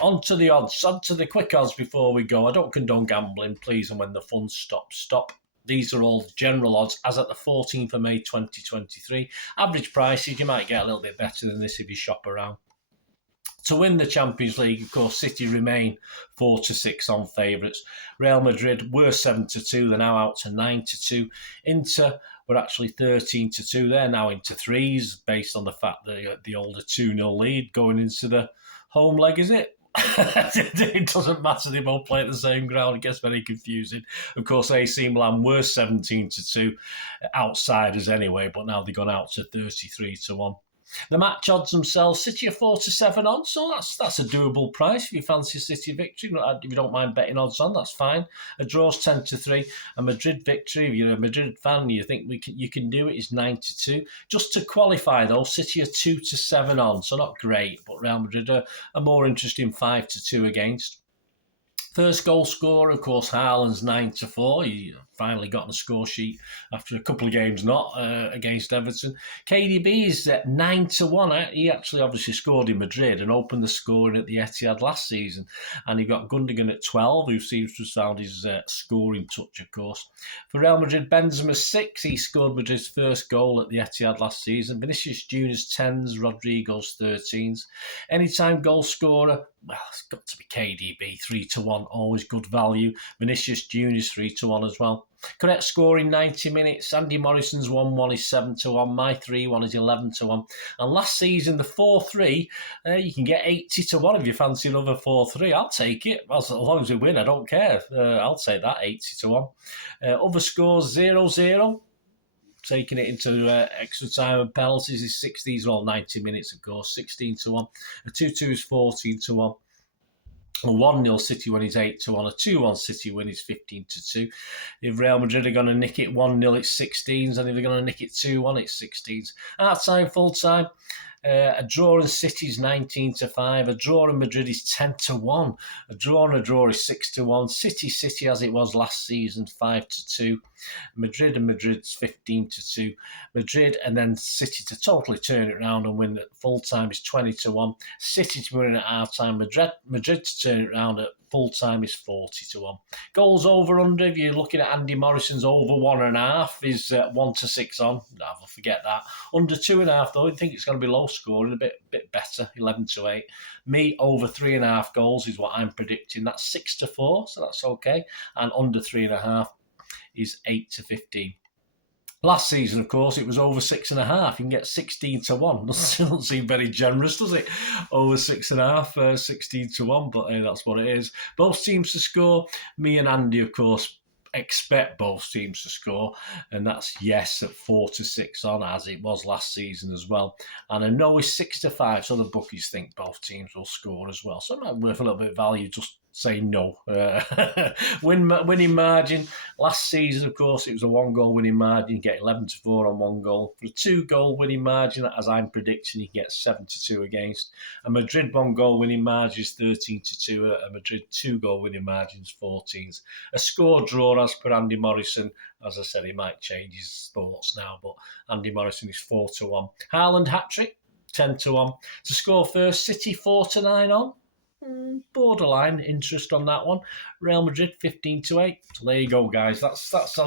On to the odds, on to the quick odds before we go. I don't condone gambling, please, and when the fun stops, stop. These are all general odds as at the 14th of May 2023. Average prices, you might get a little bit better than this if you shop around. To win the Champions League, of course, City remain 4-6 on favourites. Real Madrid were 7-2, they're now out to 9-2. Inter were actually 13-2, they're now into threes, based on the fact that the older 2-0 lead going into the home leg, is it? It doesn't matter, they both play at the same ground. It gets very confusing. Of course, AC Milan were 17-2, outsiders anyway, but now they've gone out to 33-1. The match odds themselves, City are 4-7 on, so that's a doable price if you fancy a City victory. If you don't mind betting odds on, that's fine. A draw's 10-3. A Madrid victory, if you're a Madrid fan, you think you can do it, is 9-2. Just to qualify though, City are 2-7 on, so not great, but Real Madrid are more interesting 5-2 against. First goal scorer, of course, Haaland's 9-4. He finally got on the score sheet after a couple of games not against Everton. KDB is at 9-1. He actually obviously scored in Madrid and opened the scoring at the Etihad last season. And he got Gundogan at 12, who seems to have found his scoring touch, of course. For Real Madrid, Benzema 6. He scored Madrid's first goal at the Etihad last season. Vinicius Junior's 10s, Rodrigo's 13s. Anytime goal scorer, well, it's got to be KDB, 3-1, always good value. Vinicius Junior's 3-1 as well. Correct score in 90 minutes. Andy Morrison's 1-1 is 7-1. My 3-1 is 11-1. And last season, the 4-3, you can get 80-1 if you fancy another 4-3. I'll take it. As long as we win, I don't care. I'll take that, 80-1. Other scores, 0-0. Taking it into extra time and penalties is 6. These are all 90 minutes, of course. 16-1. A 2-2 is 14-1. A 1-0 City win is 8-1. A 2-1 City win is 15-2. If Real Madrid are going to nick it 1-0, it's 16s. And if they're going to nick it 2-1, it's 16s. Half time, full time. A draw in City is 19-5. A draw in Madrid is 10-1. A draw is 6-1. City as it was last season, 5-2. Madrid and Madrid's 15-2. Madrid and then City to totally turn it around and win at full time is 20-1. City to win at half time. Madrid to turn it around at full time is 40-1. Goals over under, if you're looking at Andy Morrison's over 1.5 is 1-6 on. No, I'll forget that. Under 2.5 though, I think it's going to be low scoring, a bit better, 11-8. Me over 3.5 goals is what I'm predicting. That's 6-4, so that's okay. And under 3.5 is 8-15. Last season, of course, it was over 6.5. You can get 16-1. Doesn't seem very generous, does it? Over 6.5, 16-1, but hey, that's what it is. Both teams to score. Me and Andy, of course, expect both teams to score, and that's yes at 4-6 on, as it was last season as well. And a no is 6-5, so the bookies think both teams will score as well. So it might be worth a little bit of value, just say no. Winning margin. Last season, of course, it was a 1-goal winning margin. You get 11-4 on 1 goal. For a 2-goal winning margin, as I'm predicting, you get 7-2 against. A Madrid 1-goal winning margin is 13-2. A Madrid 2-goal winning margin is 14s. A score draw, as per Andy Morrison. As I said, he might change his thoughts now, but Andy Morrison is 4-1. Haaland hat-trick, 10-1. To score first, City 4-9 on. Borderline interest on that one. Real Madrid 15-8. So there you go, guys. That's a